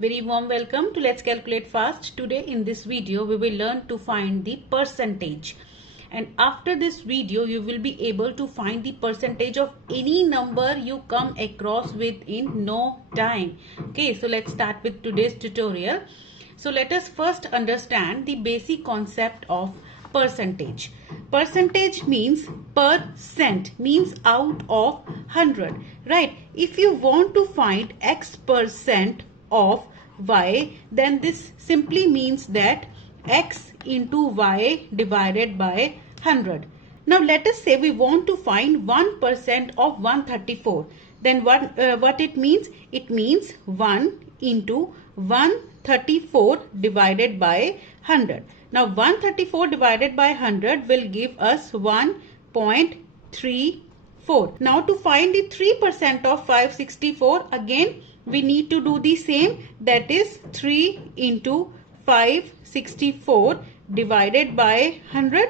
Very warm welcome to Let's Calculate Fast. Today in this video we will learn to find the percentage, and after this video you will be able to find the percentage of any number you come across with in no time. Okay, so let's start with today's tutorial. So let us first understand the basic concept of percentage. Percentage means percent, means out of 100, right? If you want to find X percent of Y, then this simply means that X into Y divided by 100. Now let us say we want to find 1% of 134. Then what it means? It means 1 into 134 divided by 100. Now 134 divided by 100 will give us 1.34. Now to find the 3% of 564, again we need to do the same, that is 3 into 564 divided by 100,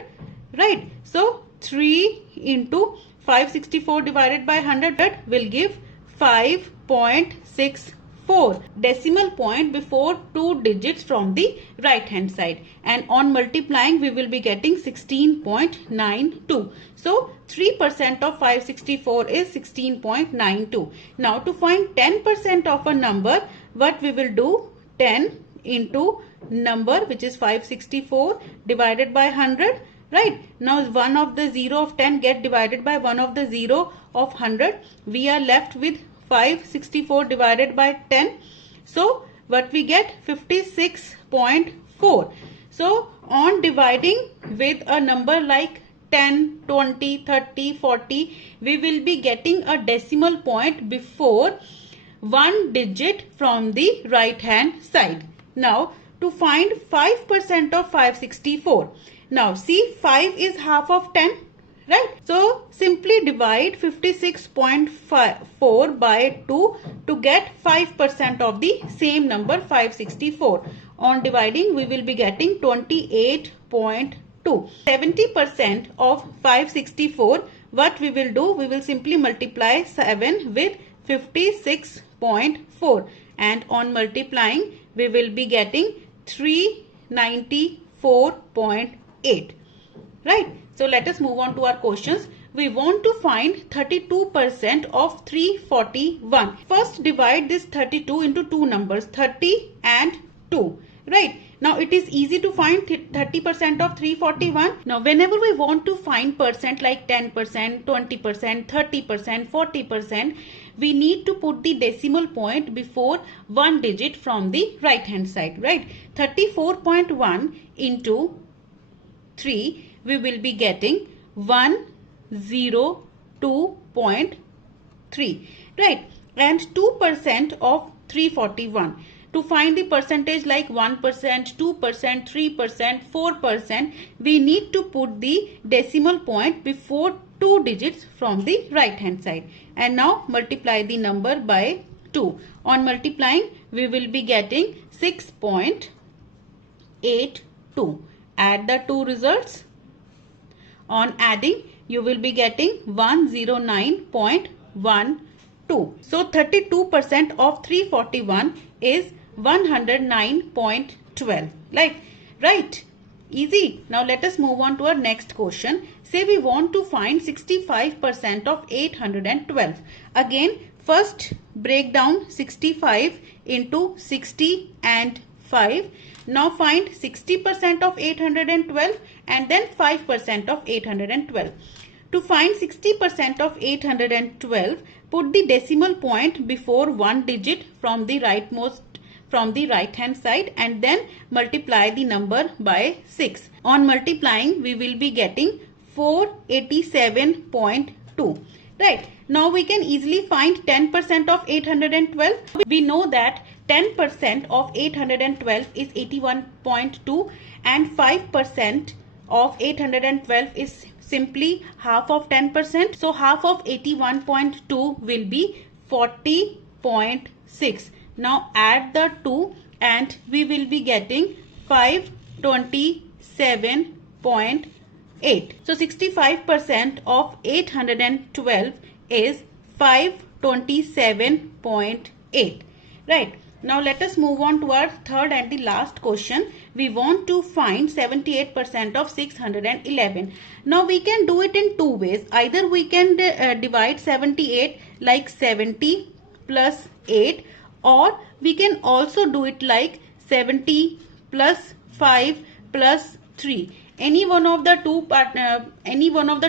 right? So 3 into 564 divided by 100 will give 5.64, decimal point before 2 digits from the right hand side, and on multiplying we will be getting 16.92. So 3% of 564 is 16.92. Now to find 10% of a number, what we will do? 10 into number which is 564 divided by 100, right? Now one of the 0 of 10 get divided by one of the 0 of 100. We are left with 564 divided by 10. So what we get? 56.4. So on dividing with a number like 10, 20, 30, 40, we will be getting a decimal point before one digit from the right hand side. Now to find 5% of 564. Now see, 5 is half of 10, right? So simply divide 56.4 by 2 to get 5% of the same number 564. On dividing we will be getting 28.2. 70% of 564, what we will do? We will simply multiply 7 with 56.4, and on multiplying we will be getting 394.8, right? So let us move on to our questions. We want to find 32% of 341. First divide this 32 into two numbers, 30 and 2, right? Now it is easy to find 30% of 341. Now whenever we want to find percent like 10%, 20%, 30%, 40%, we need to put the decimal point before one digit from the right hand side, right? 34.1 into 3, we will be getting 102.3, right? And 2% of 341. To find the percentage like 1%, 2%, 3%, 4%, we need to put the decimal point before two digits from the right hand side. And now multiply the number by 2. On multiplying, we will be getting 6.82. Add the two results. On adding, you will be getting 109.12. So 32% of 341 is 109.12. Right? Easy. Now let us move on to our next question. Say we want to find 65% of 812. Again, first break down 65 into 60 and 5. Now find 60% of 812 and then 5% of 812. To find 60% of 812, put the decimal point before one digit from the right hand side, and then multiply the number by 6. On multiplying, we will be getting 487.2. Right. Now we can easily find 10% of 812. We know that 10% of 812 is 81.2, and 5% of 812 is simply half of 10%. So half of 81.2 will be 40.6. Now add the 2 and we will be getting 527.8. So 65% of 812 is 527.8. right? Now let us move on to our third and the last question. We want to find 78% of 611. Now we can do it in two ways. Either we can divide 78 like 70 plus 8, or we can also do it like 70 plus 5 plus 3. Any one of the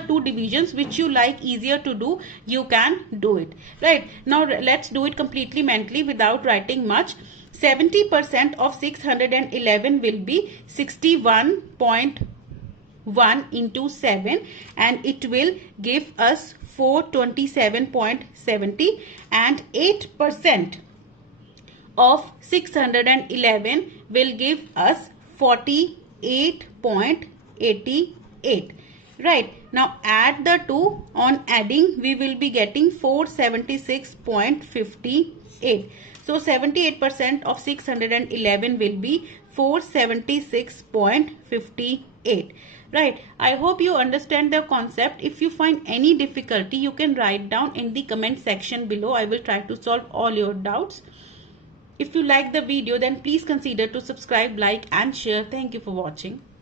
two divisions which you like easier to do, you can do it. Right, now let's do it completely mentally without writing much. 70% of 611 will be 61.1 into 7, and it will give us 427.70, and 8% of 611 will give us 48.88. Right, now add the two. On adding, we will be getting 476.58. So 78% of 611 will be 476.58. Right, I hope you understand the concept. If you find any difficulty, you can write down in the comment section below. I will try to solve all your doubts. If you like the video, then please consider to subscribe, like and share. Thank you for watching.